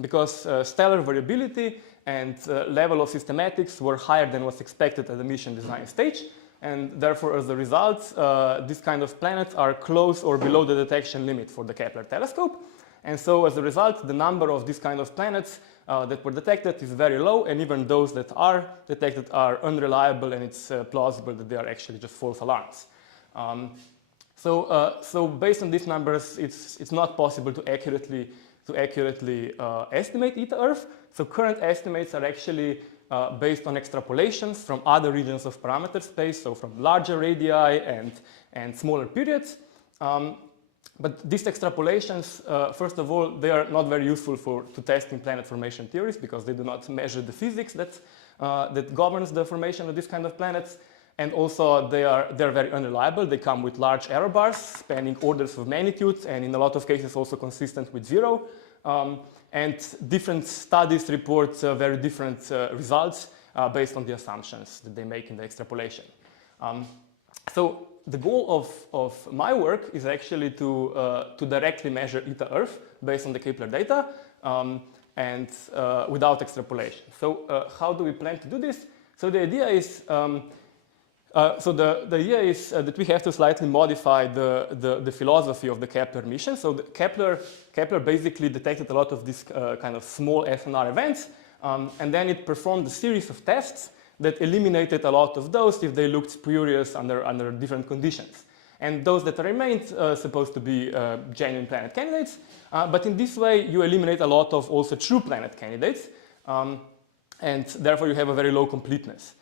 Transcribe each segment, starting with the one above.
because stellar variability and level of systematics were higher than was expected at the mission design stage. And therefore, as a result, these kind of planets are close or below the detection limit for the Kepler telescope. And so as a result, the number of these kind of planets that were detected is very low, and even those that are detected are unreliable, and it's plausible that they are actually just false alarms. So based on these numbers, it's not possible to accurately estimate eta Earth. So current estimates are actually based on extrapolations from other regions of parameter space, so from larger radii and smaller periods. But these extrapolations, first of all, they are not very useful to testing planet formation theories because they do not measure the physics that governs the formation of this kind of planets. And also, they're very unreliable. They come with large error bars spanning orders of magnitude, and in a lot of cases also consistent with 0. And different studies report very different results based on the assumptions that they make in the extrapolation. So the goal of my work is actually to directly measure eta Earth based on the Kepler data and without extrapolation. So how do we plan to do this? So the idea is that we have to slightly modify the philosophy of the Kepler mission. So the Kepler basically detected a lot of these kind of small SNR events, and then it performed a series of tests that eliminated a lot of those if they looked spurious under different conditions. And those that remained supposed to be genuine planet candidates. But in this way, you eliminate a lot of also true planet candidates, and therefore you have a very low completeness.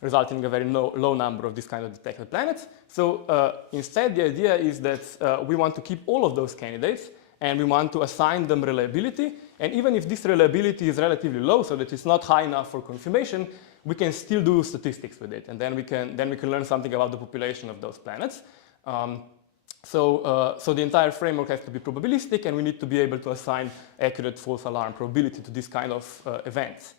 Resulting in a very low number of this kind of detected planets. So instead, the idea is that we want to keep all of those candidates, and we want to assign them reliability. And even if this reliability is relatively low, so that it's not high enough for confirmation, we can still do statistics with it, and then we can learn something about the population of those planets. So the entire framework has to be probabilistic, and we need to be able to assign accurate false alarm probability to this kind of events.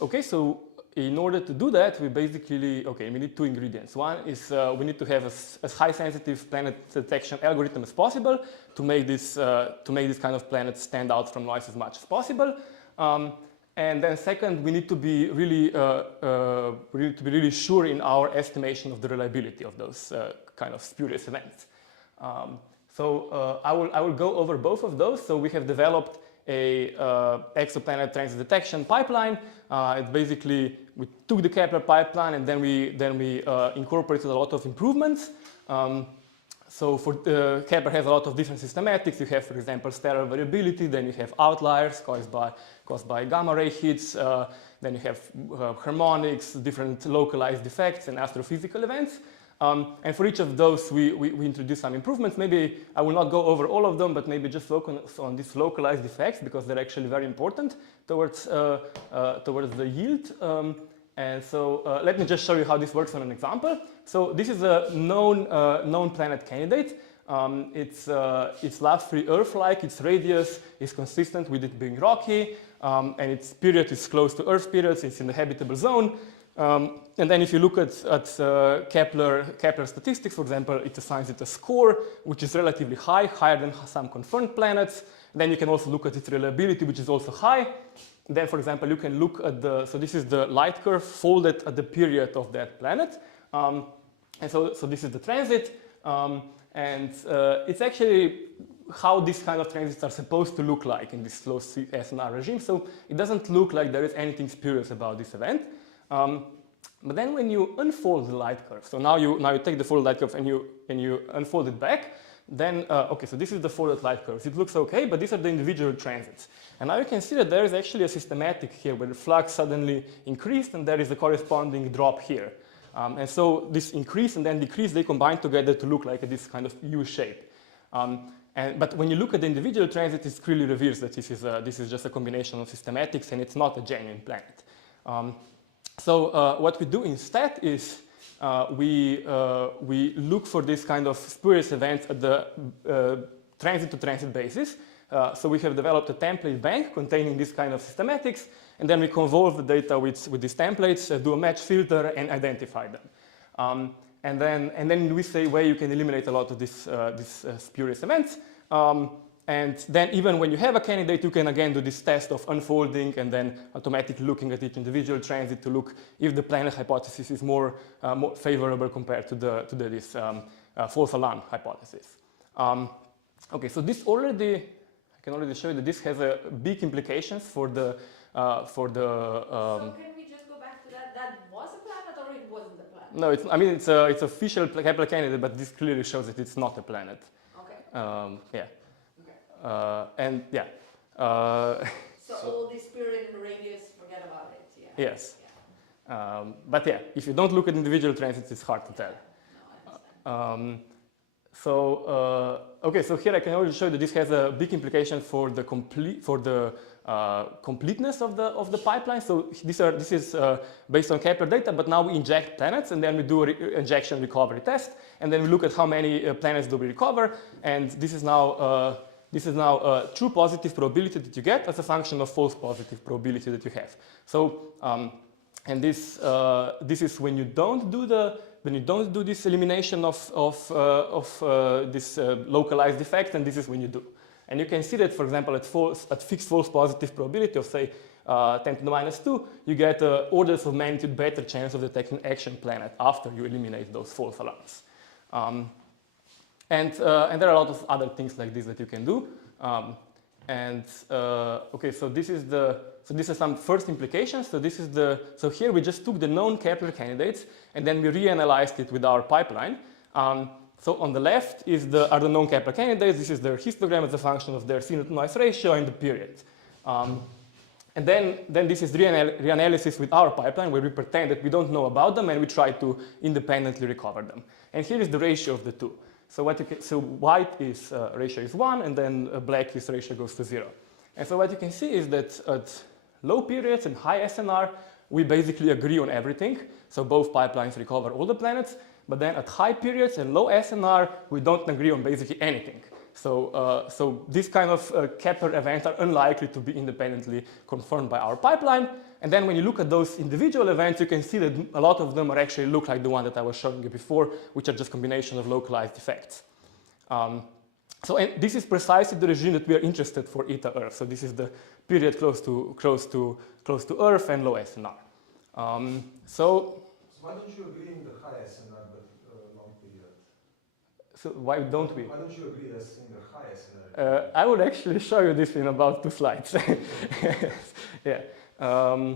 Okay, so in order to do that, we need two ingredients. One is we need to have as high sensitive planet detection algorithm as possible to make this kind of planets stand out from noise as much as possible. And then second, we need to be really sure in our estimation of the reliability of those kind of spurious events. I will go over both of those. So we have developed a exoplanet transit detection pipeline. It's basically, we took the Kepler pipeline and then we incorporated a lot of improvements. So for Kepler has a lot of different systematics. You have, for example, stellar variability. Then you have outliers caused by gamma ray hits. Then you have harmonics, different localized effects, and astrophysical events. And for each of those, we introduce some improvements. Maybe I will not go over all of them, but maybe just focus on these localized effects because they're actually very important towards the yield. And so let me just show you how this works on an example. So this is a known planet candidate. It's lab-free Earth-like. Its radius is consistent with it being rocky, and its period is close to Earth periods. It's in the habitable zone. And then if you look at Kepler statistics, for example, it assigns it a score, which is relatively high, higher than some confirmed planets. Then you can also look at its reliability, which is also high. Then, for example, you can look at so this is the light curve folded at the period of that planet. And so this is the transit. And it's actually how these kind of transits are supposed to look like in this closed SNR regime. So it doesn't look like there is anything spurious about this event. But then when you unfold the light curve, so now you take the folded light curve and you unfold it back, then, okay, so this is the folded light curve. It looks okay, but these are the individual transits. And now you can see that there is actually a systematic here where the flux suddenly increased and there is a corresponding drop here. And so this increase and then decrease, they combine together to look like this kind of U shape. But when you look at the individual transit, it clearly reveals that this is just a combination of systematics and it's not a genuine planet. So what we do instead is we look for this kind of spurious events at the transit-to-transit basis. So we have developed a template bank containing this kind of systematics, and then we convolve the data with these templates, do a match filter, and identify them. And then we say where you can eliminate a lot of these spurious events. And then even when you have a candidate, you can again do this test of unfolding and then automatically looking at each individual transit to look if the planet hypothesis is more favorable compared to this false alarm hypothesis. Okay, so this already, I can already show you that this has big implications for the so can we just go back to that? That was a planet or it wasn't a planet? No, I mean it's official Kepler candidate, but this clearly shows that it's not a planet. Okay. Yeah. Okay. And yeah. So all this period and radius, forget about it. Yeah. Yes. Yeah. But yeah, if you don't look at individual transits, it's hard to tell. No, I understand. Okay, so here I can already show that this has a big implication for the completeness of the pipeline. So this is based on Kepler data, but now we inject planets and then we do an injection recovery test, and then we look at how many planets do we recover, and this is now a true positive probability that you get as a function of false positive probability that you have. So and this is when you don't do this elimination of this localized effect, and this is when you do. And you can see that, for example, at fixed false positive probability of say 10 to the minus 2, you get orders of magnitude better chance of detecting action planet after you eliminate those false alarms. And there are a lot of other things like this that you can do. Okay, so this is some first implications. So here we just took the known Kepler candidates and then we reanalyzed it with our pipeline. So on the left are the known Kepler candidates. This is their histogram as a function of their signal to noise ratio and the period. And then this is reanalysis with our pipeline where we pretend that we don't know about them and we try to independently recover them. And here is the ratio of the two. So white is ratio is 1 and then black is ratio goes to 0. And so what you can see is that at low periods and high SNR, we basically agree on everything. So both pipelines recover all the planets. But then at high periods and low SNR, we don't agree on basically anything. So these kind of Kepler events are unlikely to be independently confirmed by our pipeline. And then when you look at those individual events, you can see that a lot of them are actually look like the one that I was showing you before, which are just combination of localized effects. And this is precisely the regime that we are interested for eta Earth. So this is the period close to Earth and low SNR. So why don't you agree in the high SNR but long period? So why don't we? Why don't you agree as in the high SNR? I would actually show you this in about 2 slides. Yeah. Now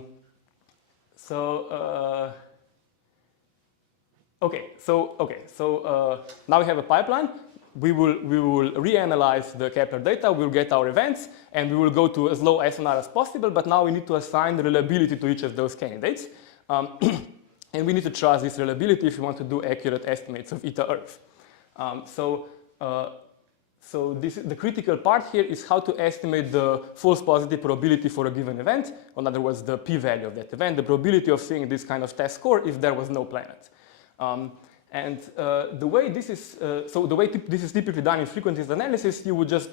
we have a pipeline. We will reanalyze the Kepler data. We'll get our events, and we will go to as low SNR as possible. But now we need to assign the reliability to each of those candidates. And we need to trust this reliability if we want to do accurate estimates of eta Earth. The critical part here is how to estimate the false positive probability for a given event. In other words, the p-value of that event, the probability of seeing this kind of test score if there was no planet. The way this is typically done in frequentist analysis, you would just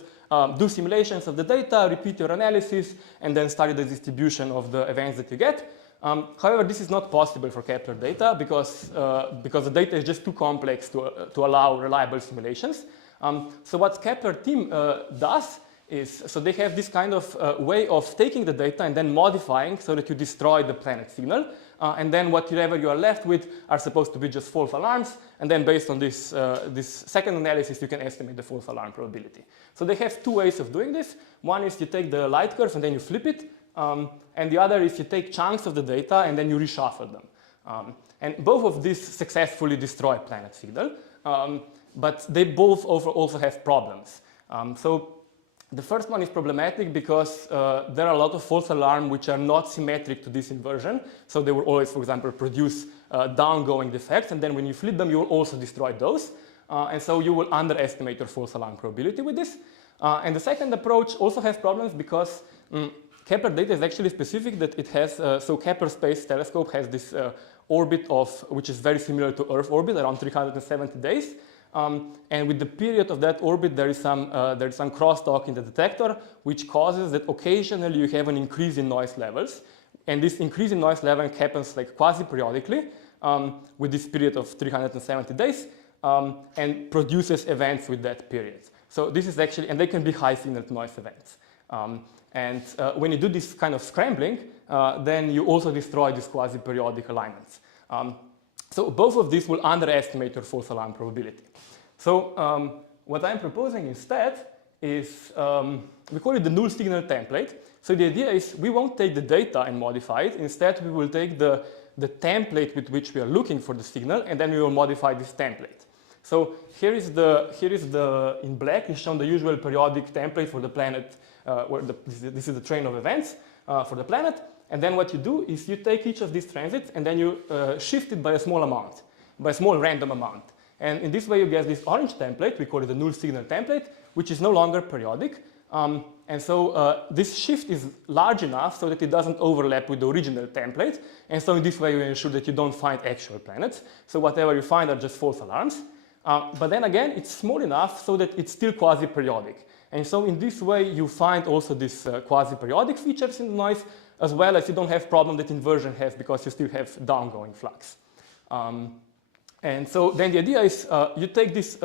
do simulations of the data, repeat your analysis, and then study the distribution of the events that you get. However, this is not possible for Kepler data because the data is just too complex to allow reliable simulations. So what Kepler team does is, so they have this kind of way of taking the data and then modifying so that you destroy the planet signal. And then whatever you are left with are supposed to be just false alarms. And then based on this second analysis, you can estimate the false alarm probability. So they have 2 ways of doing this. One is you take the light curve and then you flip it. And the other is you take chunks of the data and then you reshuffle them. And both of these successfully destroy planet signal. But they both also have problems. So the first one is problematic because there are a lot of false alarms which are not symmetric to this inversion. So they will always, for example, produce downgoing defects. And then when you flip them, you will also destroy those. And so you will underestimate your false alarm probability with this. And the second approach also has problems because Kepler data is actually specific that it has, so Kepler Space Telescope has this orbit which is very similar to Earth orbit, around 370 days. And with the period of that orbit, there is some crosstalk in the detector, which causes that occasionally you have an increase in noise levels. And this increase in noise level happens like quasi-periodically with this period of 370 days and produces events with that period. So this is actually, and they can be high signal to noise events. When you do this kind of scrambling, then you also destroy these quasi-periodic alignments. So both of these will underestimate your false alarm probability. So what I'm proposing instead is, we call it the null signal template. So the idea is we won't take the data and modify it. Instead, we will take the template with which we are looking for the signal, and then we will modify this template. So here is the in black is shown the usual periodic template for the planet, where this is the train of events for the planet. And then what you do is you take each of these transits and then you shift it by a small amount, by a small random amount. And in this way you get this orange template, we call it the null signal template, which is no longer periodic. And so this shift is large enough so that it doesn't overlap with the original template. And so in this way you ensure that you don't find actual planets. So whatever you find are just false alarms. But then again, it's small enough so that it's still quasi-periodic. And so in this way you find also these quasi-periodic features in the noise, as well as you don't have problem that inversion has because you still have downgoing flux. And so then the idea is you take this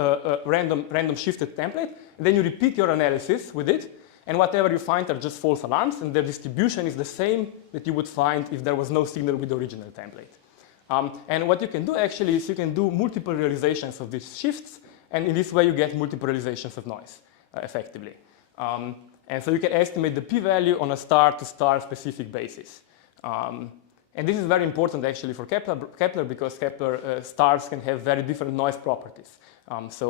random shifted template, and then you repeat your analysis with it, and whatever you find are just false alarms, and their distribution is the same that you would find if there was no signal with the original template. And what you can do actually is you can do multiple realizations of these shifts, and in this way you get multiple realizations of noise effectively. And so you can estimate the p-value on a star-to-star specific basis. And this is very important actually for Kepler because Kepler stars can have very different noise properties. Just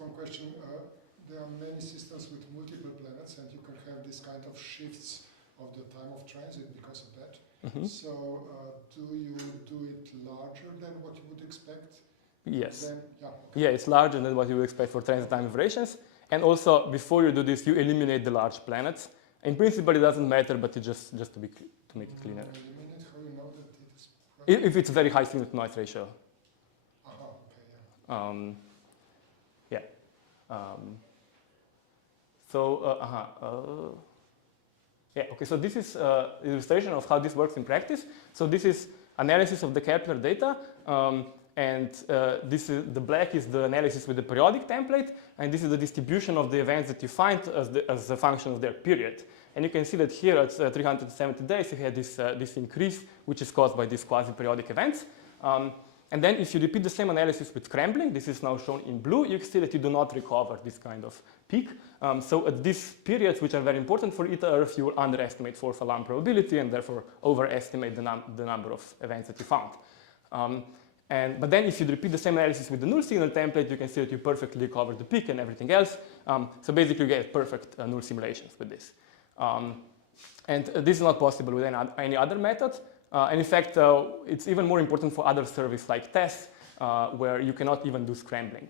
one question. There are many systems with multiple planets, and you can have this kind of shifts of the time of transit because of that. Mm-hmm. So do you do it larger than what you would expect? Yes. Then, yeah, okay. Yeah, it's larger than what you would expect for transit time variations. And also, before you do this, you eliminate the large planets. In principle, it doesn't matter, but it just to make it cleaner. Eliminate how you know that it is. If it's a very high signal to noise ratio. Okay, yeah. Yeah, okay, so this is an illustration of how this works in practice. So this is analysis of the Kepler data. The black is the analysis with the periodic template, and this is the distribution of the events that you find as a function of their period. And you can see that here at 370 days, you had this increase, which is caused by these quasi-periodic events. And then if you repeat the same analysis with scrambling, this is now shown in blue, you can see that you do not recover this kind of peak. So at these periods, which are very important for eta Earth, you will underestimate false alarm probability and therefore overestimate the number of events that you found. But then if you repeat the same analysis with the null signal template, you can see that you perfectly recover the peak and everything else. So basically you get perfect null simulations with this. And this is not possible with any other method. And in fact, it's even more important for other services like TESS, where you cannot even do scrambling.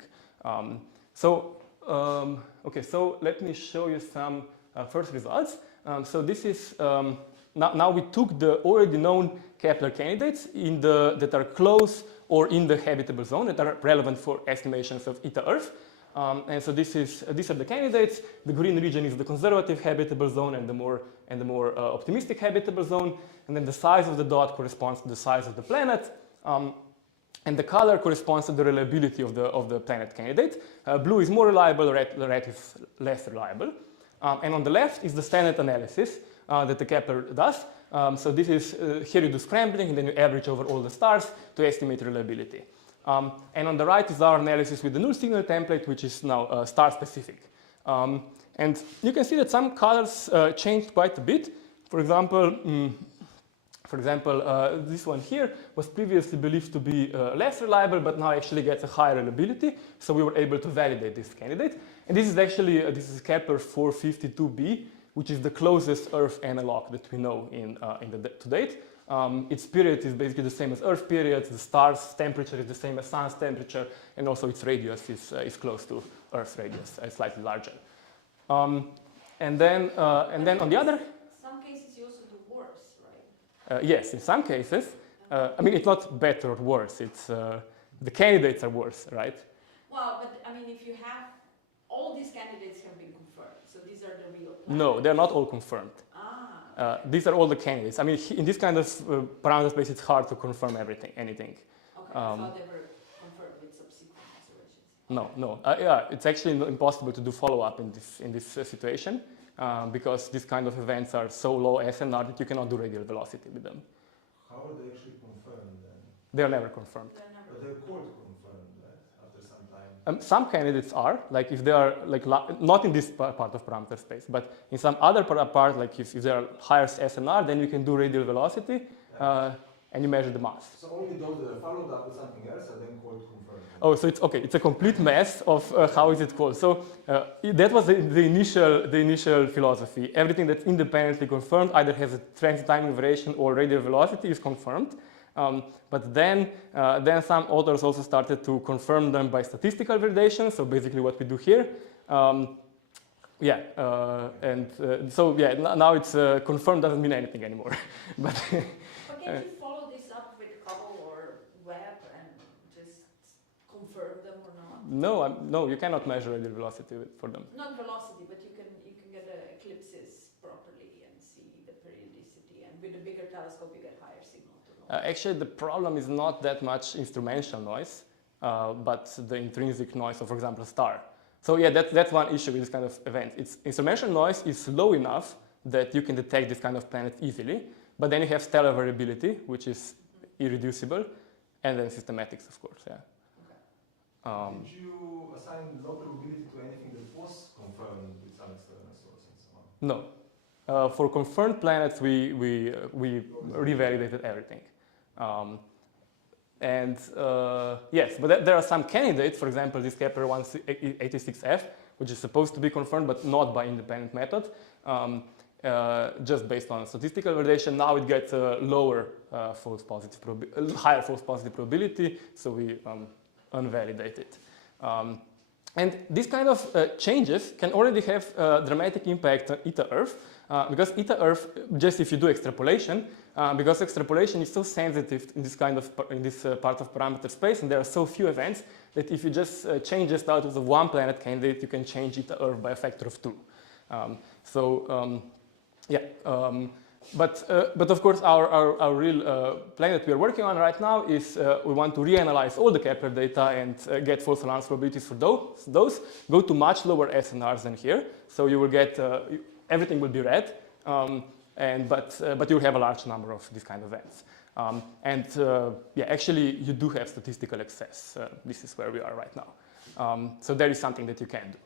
Okay, so let me show you some first results. So this is, now we took the already known Kepler candidates that are close or in the habitable zone that are relevant for estimations of eta Earth. And so these are the candidates. The green region is the conservative habitable zone and the more optimistic habitable zone. And then the size of the dot corresponds to the size of the planet. And the color corresponds to the reliability of the planet candidate. Blue is more reliable, red is less reliable. And on the left is the standard analysis that the Kepler does. So this is, here you do scrambling and then you average over all the stars to estimate reliability. And on the right is our analysis with the null signal template, which is now star specific. And you can see that some colors changed quite a bit. For example, this one here was previously believed to be less reliable, but now actually gets a higher reliability. So we were able to validate this candidate. And this is actually, this is Kepler 452b, which is the closest Earth analog that we know to date. Its period is basically the same as Earth period. The star's temperature is the same as Sun's temperature, and also its radius is close to Earth's radius, slightly larger. And then on the other. Some cases you also do worse, right? Yes, in some cases. I mean, it's not better or worse. It's the candidates are worse, right? Well, but I mean, if you have all these candidates have been confirmed, so these are the real. No, they're not all confirmed. These are all the candidates. I mean, in this kind of parameter space, it's hard to confirm anything. Okay, I thought they were No, no. Yeah, it's actually impossible to do follow-up in this situation because these kind of events are so low SNR that you cannot do radial velocity with them. How are they actually confirmed then? They are never confirmed. But they're called confirmed, right? After some time. Some candidates are, like if they are like not in this part of parameter space, but in some other part, like if they are higher SNR, then you can do radial velocity and you measure the mass. So only those that are followed up with something else are then called confirmed. Oh, so it's okay. It's a complete mess of how is it called. So that was the initial philosophy. Everything that's independently confirmed either has a transit timing variation or radial velocity is confirmed. But then some authors also started to confirm them by statistical validation. So basically what we do here. Now it's confirmed doesn't mean anything anymore. But can you follow this up with Hubble or Webb and just confirm them or not? No, you cannot measure radial velocity for them. Not velocity, but you can get the eclipses properly and see the periodicity. And with a bigger telescope, you get higher signal to noise. Actually, the problem is not that much instrumental noise, but the intrinsic noise of, for example, a star. So yeah, that's one issue with this kind of event. Instrumental noise is low enough that you can detect this kind of planet easily, but then you have stellar variability, which is irreducible, and then systematics, of course. Yeah. Okay. Did you assign low probability to anything that was confirmed with some external source and so on? No. For confirmed planets, we revalidated everything. Yes, but there are some candidates, for example, this Kepler 186f, which is supposed to be confirmed, but not by independent method, just based on statistical validation. Now it gets a lower higher false positive probability, so we unvalidate it. And these kind of changes can already have a dramatic impact on eta Earth, because eta Earth, just if you do extrapolation, because extrapolation is so sensitive in this part of parameter space, and there are so few events that if you just change the status of one planet candidate, you can change eta Earth by a factor of 2. But of course, our real plan that we are working on right now is we want to reanalyze all the Kepler data and get false alarm probabilities for those. Go to much lower SNRs than here, so you will get everything will be red, but you'll have a large number of these kind of events. Actually, you do have statistical excess. This is where we are right now. So there is something that you can do.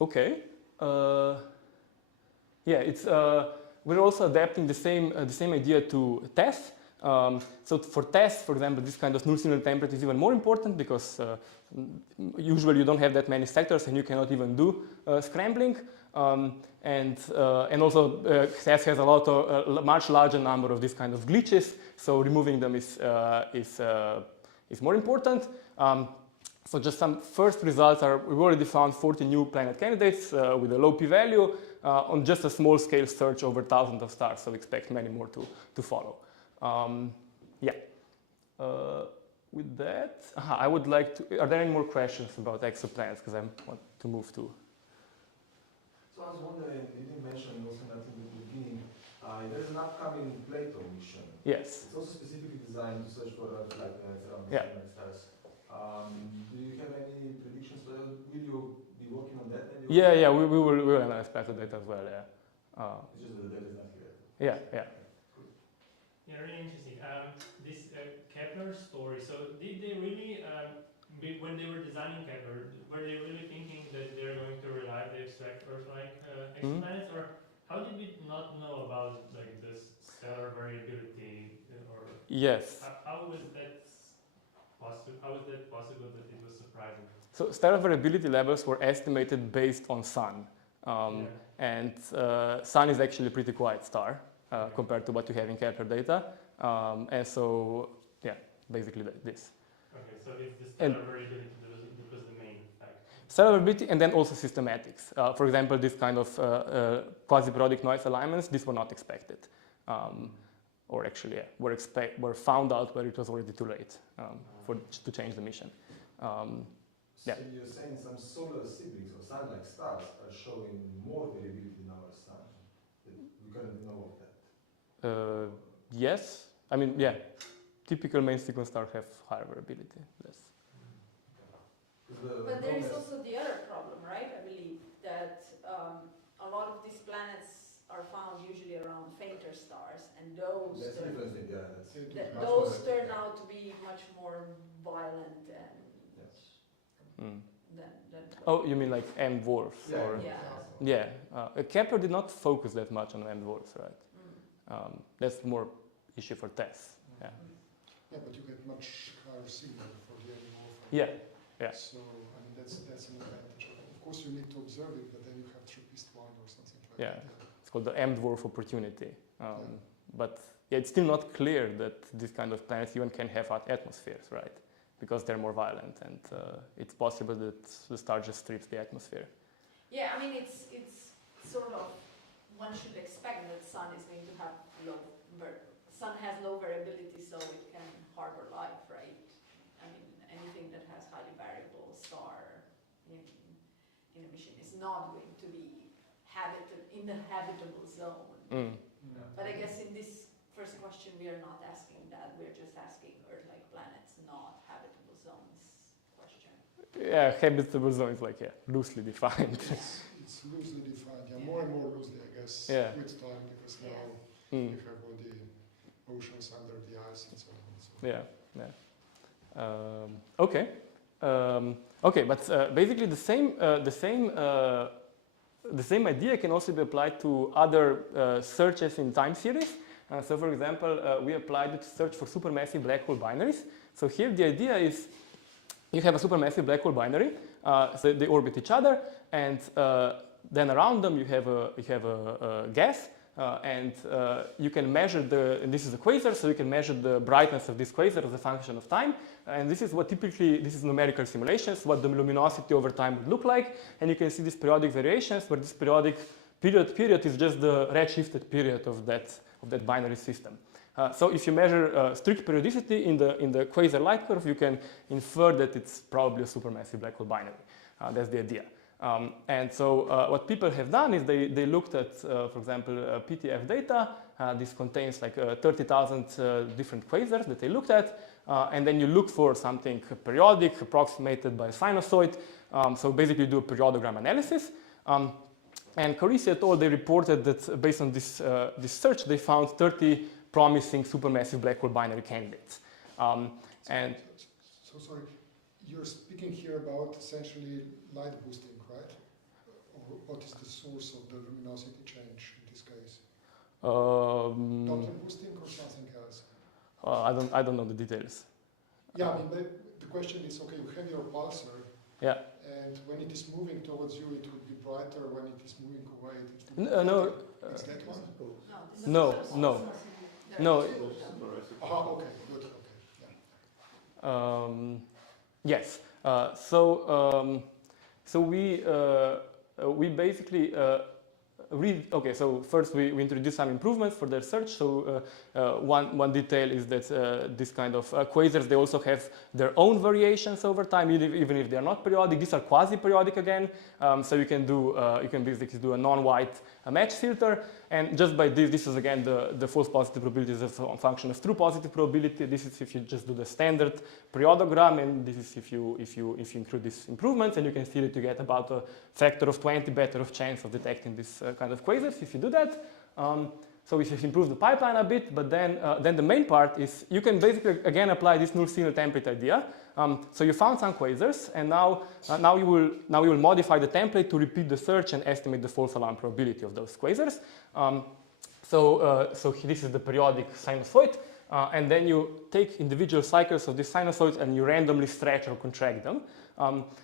Okay. We're also adapting the same idea to TESS. So for TESS, for example, this kind of null signal template is even more important because usually you don't have that many sectors and you cannot even do scrambling. And also TESS has a much larger number of these kind of glitches, so removing them is more important. So just some first results are, we've already found 40 new planet candidates with a low p-value on just a small scale search over thousands of stars, so we expect many more to follow. With that, I would like to, are there any more questions about exoplanets? Because I want to move to. So I was wondering, you didn't mention also that in the beginning, there's an upcoming Plato mission. Yes. It's also specifically designed to search for flight planets around the stars. Do you have any predictions? Will you be working on that? Maybe We will analyze Plato data as well. It's just that the data is not here. Yeah. Yeah, really interesting. This Kepler story. So did they really, when they were designing Kepler, were they really thinking that they're going to reliably extract Earth-like exoplanets, or how did we not know about like this stellar variability? Or yes. How was that possible? How was that possible that it was surprising? So stellar variability levels were estimated based on Sun, and Sun is actually a pretty quiet star compared to what you have in Kepler data, and so basically this. Okay, so it's the stellar variability that was the main factor. Stellar variability and then also systematics. For example, this kind of quasi-periodic noise alignments, these were not expected, or actually were found out where it was already too late to change the mission. So you're saying some solar siblings or sun-like stars are showing more variability than our sun. We couldn't know of that. Yes. I mean, typical main sequence stars have higher variability. Yes. But there is also the other problem, right? I believe that a lot of these planets are found usually around fainter stars, and those That's turn, different thing, yeah. That's much those more- turn out to be much more violent and Mm. than Oh, you mean like M dwarfs? Yeah. Or Yeah. yeah, Kepler did not focus that much on M dwarfs, right? Mm. That's more issue for TESS. Yeah. Yeah, but you get much higher signal for the animal. Yeah. Yeah. So I mean that's an advantage. Of course, you need to observe it, but then you have TRAPPIST 1 or something like Yeah. that. It's called the M dwarf opportunity. Yeah. But yeah, it's still not clear that this kind of planets even can have atmospheres, right? Because they're more violent, and it's possible that the star just strips the atmosphere. Yeah, I mean it's sort of, one should expect that Sun is going to have Sun has low variability, so it can harbor life, right? I mean anything that has highly variable star in emission is not going to be in the habitable zone. Mm. But I guess in this first question we are not asking that, we're just asking Earth-like planets, not habitable zones question. Yeah, habitable zone is like loosely defined. It's loosely defined, yeah, more and more loosely, I guess, Yeah. with time, because now Mm. you have all the oceans under the ice and so on. So. Yeah, yeah. Okay. Okay, but basically the same idea can also be applied to other searches in time series. So, for example, we applied it to search for supermassive black hole binaries. So here the idea is you have a supermassive black hole binary, so they orbit each other, and then around them you have a gas. And you can measure and this is a quasar, so you can measure the brightness of this quasar as a function of time. And this is what this is numerical simulations, what the luminosity over time would look like. And you can see these periodic variations, where this periodic period is just the redshifted period of that binary system. So if you measure strict periodicity in the quasar light curve, you can infer that it's probably a supermassive black hole binary. That's the idea. And so what people have done is they looked at, for example, PTF data. This contains like 30,000 different quasars that they looked at. And then you look for something periodic approximated by a sinusoid. So basically you do a periodogram analysis. And Carisi et al. They reported that based on this search, they found 30 promising supermassive black hole binary candidates. And so sorry, you're speaking here about essentially light boosting, right? Or what is the source of the luminosity change in this case? Doppler boosting or something else? I don't know the details. Yeah, I mean, the question is, okay, you have your pulsar. Yeah. And when it is moving towards you, it will be brighter. When it is moving away, it will be No. Is that one? No. Okay, good. Okay. Yeah. Yes. So we basically okay, so first we introduced some improvements for their search. So one detail is that this kind of quasars, they also have their own variations over time, even if they are not periodic. These are quasi-periodic again. So you can basically do a non-white match filter. And just by this is again the false positive probability is a function of true positive probability. This is if you just do the standard periodogram, and this is if you include these improvements, and you can see that you get about a factor of 20 better of chance of detecting this kind of quasars if you do that. So if you improve the pipeline a bit, but then the main part is you can basically again apply this null signal template idea. So you found some quasars, and now you will modify the template to repeat the search and estimate the false alarm probability of those quasars. So this is the periodic sinusoid, and then you take individual cycles of these sinusoids and you randomly stretch or contract them.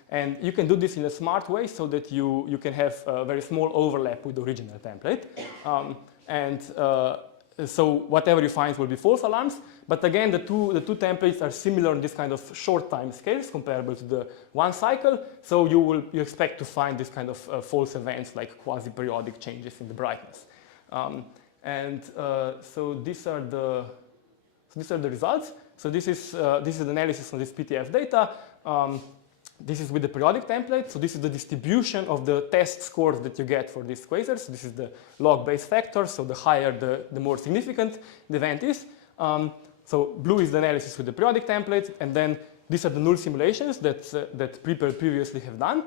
And you can do this in a smart way so that you can have a very small overlap with the original template. So whatever you find will be false alarms. But again, the two templates are similar in this kind of short time scales comparable to the one cycle. So you expect to find this kind of false events like quasi-periodic changes in the brightness. So these are the results. So this is the analysis on this PTF data. This is with the periodic template. So this is the distribution of the test scores that you get for these quasars. This is the log-based factor. So the higher, the more significant the event is. So blue is the analysis with the periodic template, and then these are the null simulations that people previously have done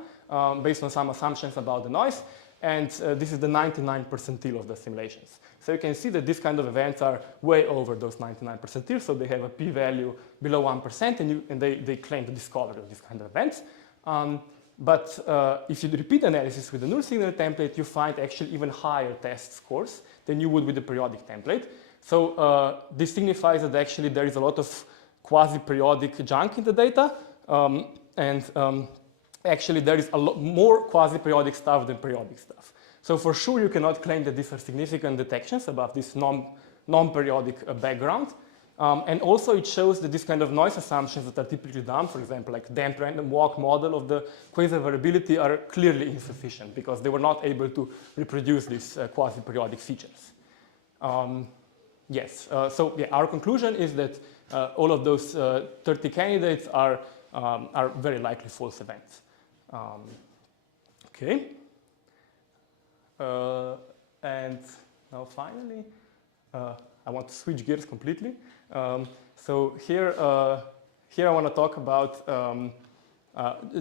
based on some assumptions about the noise. And this is the 99th percentile of the simulations. So you can see that these kind of events are way over those 99 percentiles. So they have a p-value below 1%, and they claim the discovery of these kind of events. But if you repeat analysis with the null signal template, you find actually even higher test scores than you would with the periodic template. So this signifies that actually there is a lot of quasi-periodic junk in the data, actually there is a lot more quasi-periodic stuff than periodic stuff. So for sure you cannot claim that these are significant detections above this non-periodic background. And also it shows that this kind of noise assumptions that are typically done, for example, like damped random walk model of the quasi-variability, are clearly insufficient because they were not able to reproduce these quasi-periodic features. Yes, so yeah, our conclusion is that all of those 30 candidates are very likely false events. Okay. And now finally, I want to switch gears completely. So here I want to talk about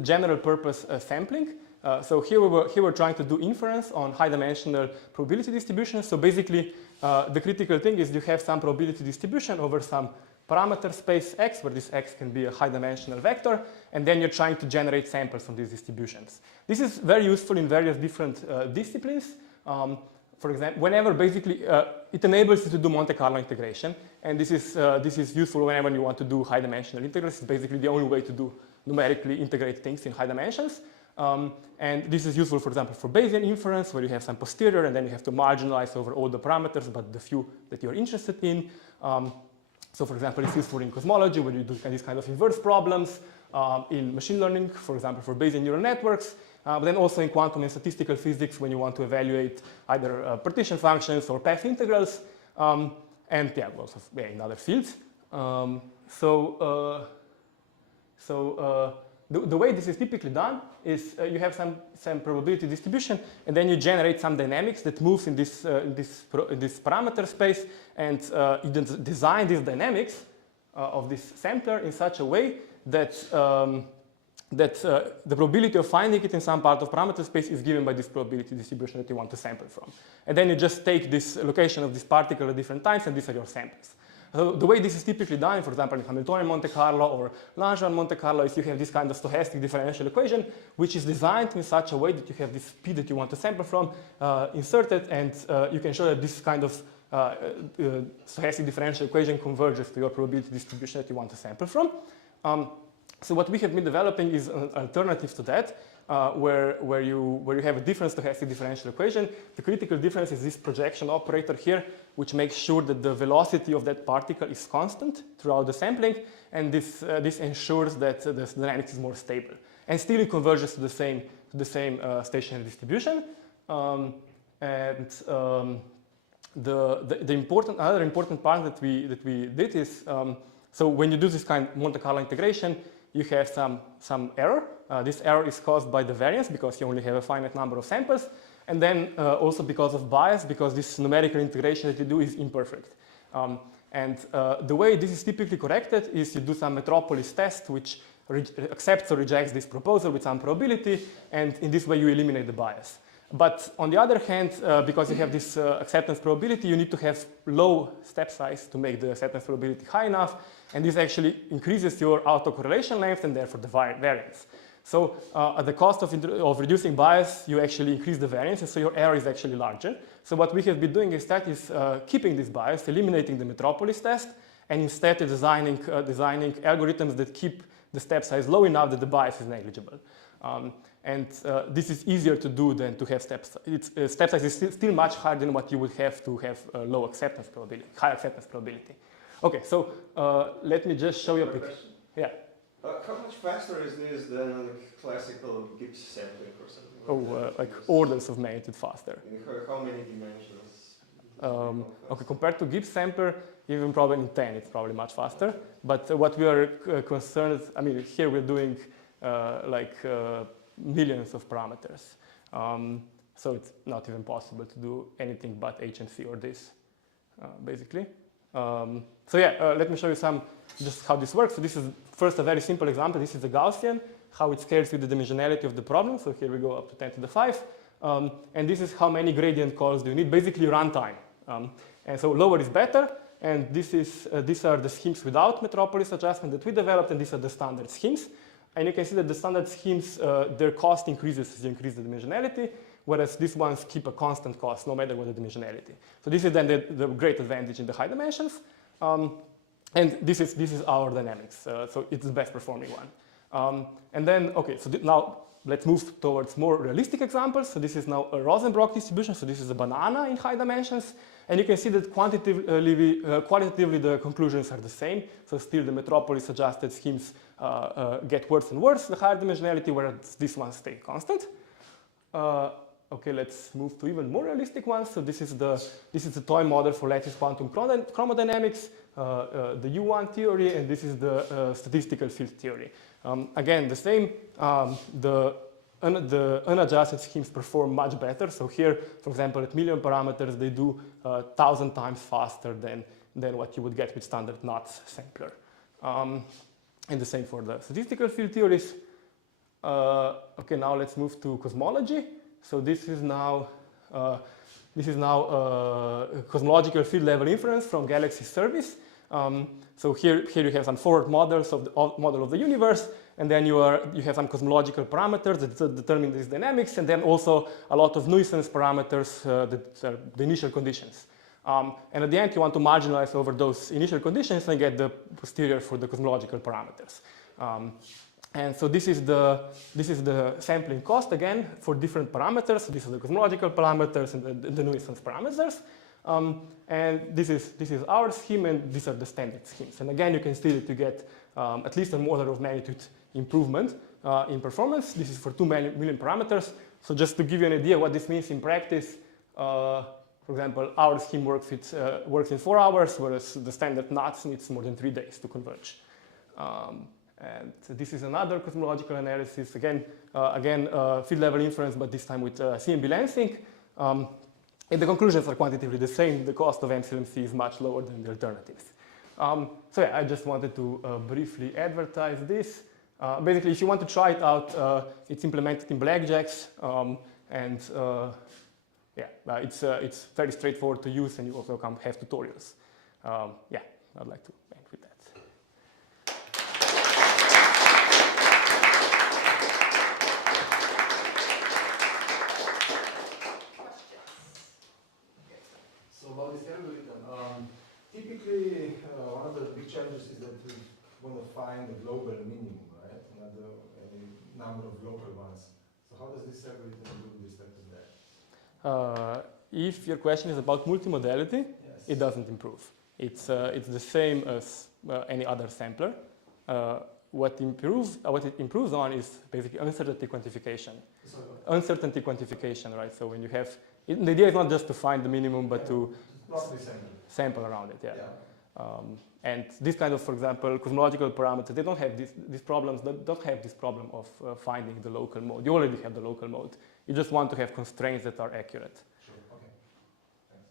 general purpose sampling. So here we're trying to do inference on high-dimensional probability distributions. So basically, the critical thing is you have some probability distribution over some parameter space X, where this X can be a high-dimensional vector, and then you're trying to generate samples from these distributions. This is very useful in various different disciplines. For example, whenever basically it enables you to do Monte Carlo integration, and this is useful whenever you want to do high-dimensional integrals. It's basically the only way to do numerically integrate things in high dimensions. And this is useful, for example, for Bayesian inference, where you have some posterior, and then you have to marginalize over all the parameters, but the few that you're interested in. So, for example, it's useful in cosmology, where you do these kind of inverse problems, in machine learning, for example, for Bayesian neural networks, but then also in quantum and statistical physics when you want to evaluate either partition functions or path integrals, and yeah, also in other fields. The way this is typically done is you have some probability distribution, and then you generate some dynamics that moves in this parameter space, and you design these dynamics of this sampler in such a way that the probability of finding it in some part of parameter space is given by this probability distribution that you want to sample from. And then you just take this location of this particle at different times, and these are your samples. So the way this is typically done, for example, in Hamiltonian Monte Carlo or Langevin Monte Carlo, is you have this kind of stochastic differential equation, which is designed in such a way that you have this P that you want to sample from inserted, and you can show that this kind of stochastic differential equation converges to your probability distribution that you want to sample from. So what we have been developing is an alternative to that, where you have a different stochastic differential equation. The critical difference is this projection operator here, which makes sure that the velocity of that particle is constant throughout the sampling, and this ensures that the dynamics is more stable. And still it converges to the same stationary distribution. Another important part that we did is so when you do this kind of Monte Carlo integration, you have some error. This error is caused by the variance because you only have a finite number of samples, and then also because of bias, because this numerical integration that you do is imperfect. The way this is typically corrected is you do some metropolis test, which accepts or rejects this proposal with some probability, and in this way you eliminate the bias. But on the other hand, because you have this acceptance probability, you need to have low step size to make the acceptance probability high enough, and this actually increases your autocorrelation length and therefore the variance. So at the cost of reducing bias, you actually increase the variance, and so your error is actually larger. So what we have been doing instead is keeping this bias, eliminating the metropolis test, and instead designing algorithms that keep the step size low enough that the bias is negligible. This is easier to do than to have step size. Step size is still much higher than what you would have to have low acceptance probability, high acceptance probability. Okay, so let me just show you a picture. Yeah. How much faster is this than a classical Gibbs sampling or something? Like orders of magnitude faster. In how many dimensions? Okay, compared to Gibbs sampler, even probably in 10, it's probably much faster. But what we are concerned, I mean, here we're doing millions of parameters. So it's not even possible to do anything but HNC or this, basically. So yeah, let me show you just how this works. So this is first a very simple example. This is the Gaussian, how it scales with the dimensionality of the problem. So here we go up to 10 to the 5. And this is how many gradient calls do you need, basically runtime. And so lower is better. And these are the schemes without metropolis adjustment that we developed, and these are the standard schemes. And you can see that the standard schemes, their cost increases as you increase the dimensionality, whereas these ones keep a constant cost no matter what the dimensionality. So this is then the great advantage in the high dimensions. And this is our dynamics. So it's the best performing one. And then, okay, so now let's move towards more realistic examples. So this is now a Rosenbrock distribution. So this is a banana in high dimensions. And you can see that quantitatively the conclusions are the same. So still the metropolis adjusted schemes get worse and worse, the higher dimensionality, whereas these ones stay constant. Okay, let's move to even more realistic ones. So this is the toy model for lattice quantum chromodynamics, the U1 theory, and this is the statistical field theory. Again, the same. The unadjusted schemes perform much better. So here, for example, at million parameters, they do 1,000 times faster than what you would get with standard NUTS sampler. And the same for the statistical field theories. Okay, now let's move to cosmology. So this is now cosmological field level inference from galaxy service. So here you have some forward models of the model of the universe, and then you have some cosmological parameters that determine these dynamics, and then also a lot of nuisance parameters that are the initial conditions. And at the end, you want to marginalize over those initial conditions and get the posterior for the cosmological parameters. And so this is the sampling cost again for different parameters. So these are the cosmological parameters and the nuisance parameters. And this is our scheme, and these are the standard schemes. And again, you can see that you get at least an order of magnitude improvement in performance. This is for 2 million parameters. So just to give you an idea what this means in practice, for example, our scheme works in 4 hours, whereas the standard NUTS needs more than 3 days to converge. And this is another cosmological analysis. Again, field level inference, but this time with CMB lensing. And the conclusions are quantitatively the same. The cost of MCLMC is much lower than the alternatives. So yeah, I just wanted to briefly advertise this. Basically, if you want to try it out, it's implemented in blackjacks, and it's very straightforward to use, and you also have tutorials. Yeah, I'd like to end with that. So about this algorithm, typically one of the big challenges is that we want to find the global minimum, right? Not the number of local ones. So how does this algorithm do with respect to that? If your question is about multimodality, Yes. it doesn't improve. It's the same as any other sampler. What it improves on is basically uncertainty quantification. Sorry, Uncertainty quantification, right? So when you have, the idea is not just to find the minimum, but to roughly sample. sample around it, yeah. And this kind of, for example, cosmological parameters, they don't have these problems, they don't have this problem of finding the local mode. You already have the local mode. You just want to have constraints that are accurate. Sure, okay. Thanks.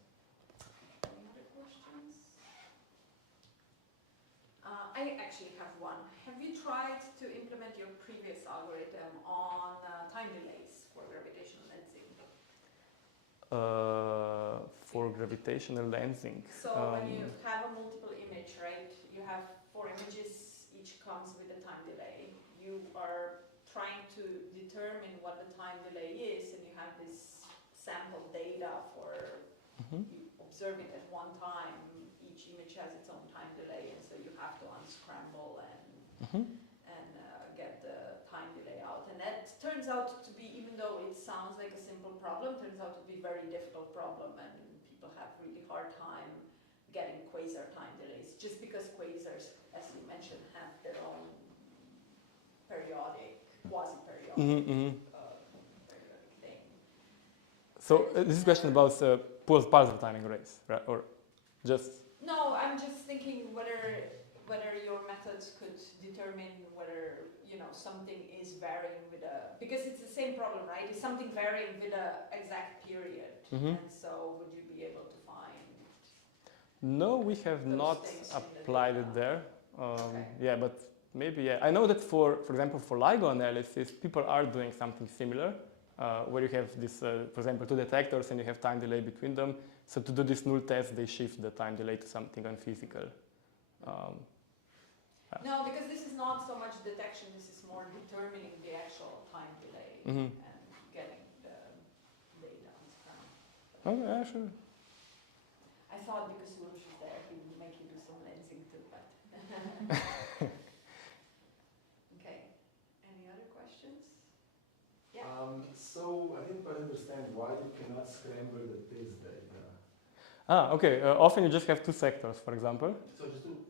Any other questions? I actually have one. Have you tried to implement your previous algorithm on time delays for gravitational lensing? For gravitational lensing. So when you have a multiple image, right, you have 4 images, each comes with a time delay. You are trying to determine what the time delay is, and you have this sample data for you observe it at one time. Each image has its own time delay, and so you have to unscramble and get the time delay out. And that turns out to be, even though it sounds like a simple problem, turns out to be a very difficult problem, and people have really hard time getting quasar time delays, just because quasars, as you mentioned, have their own periodic, quasi-periodic periodic thing. So this is a question about pulsar timing arrays, right? Or just? No, I'm just thinking whether your methods could determine whether something is varying with because it's the same problem, right? Is something varying with a exact period, and so would you be able to find? No, we have not applied it there. Okay. Yeah, but maybe, yeah. I know that for example, for LIGO analysis, people are doing something similar, where you have this, for example, 2 detectors and you have time delay between them. So to do this null test, they shift the time delay to something unphysical. No, because this is not so much detection, this is more determining the actual time delay Mm-hmm. and getting the data on screen. Oh, yeah, sure. I thought because Ulrich is there, he would make you do some lensing too, but. Okay. Any other questions? Yeah. So I didn't quite understand why you cannot scramble the TESS data. Okay. Often you just have 2 sectors, for example. So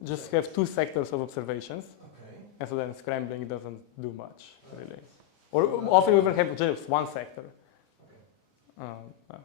Just have 2 sectors of observations. Okay. And so then scrambling doesn't do much, really. Right. Or So often we even have just 1 sector. Okay.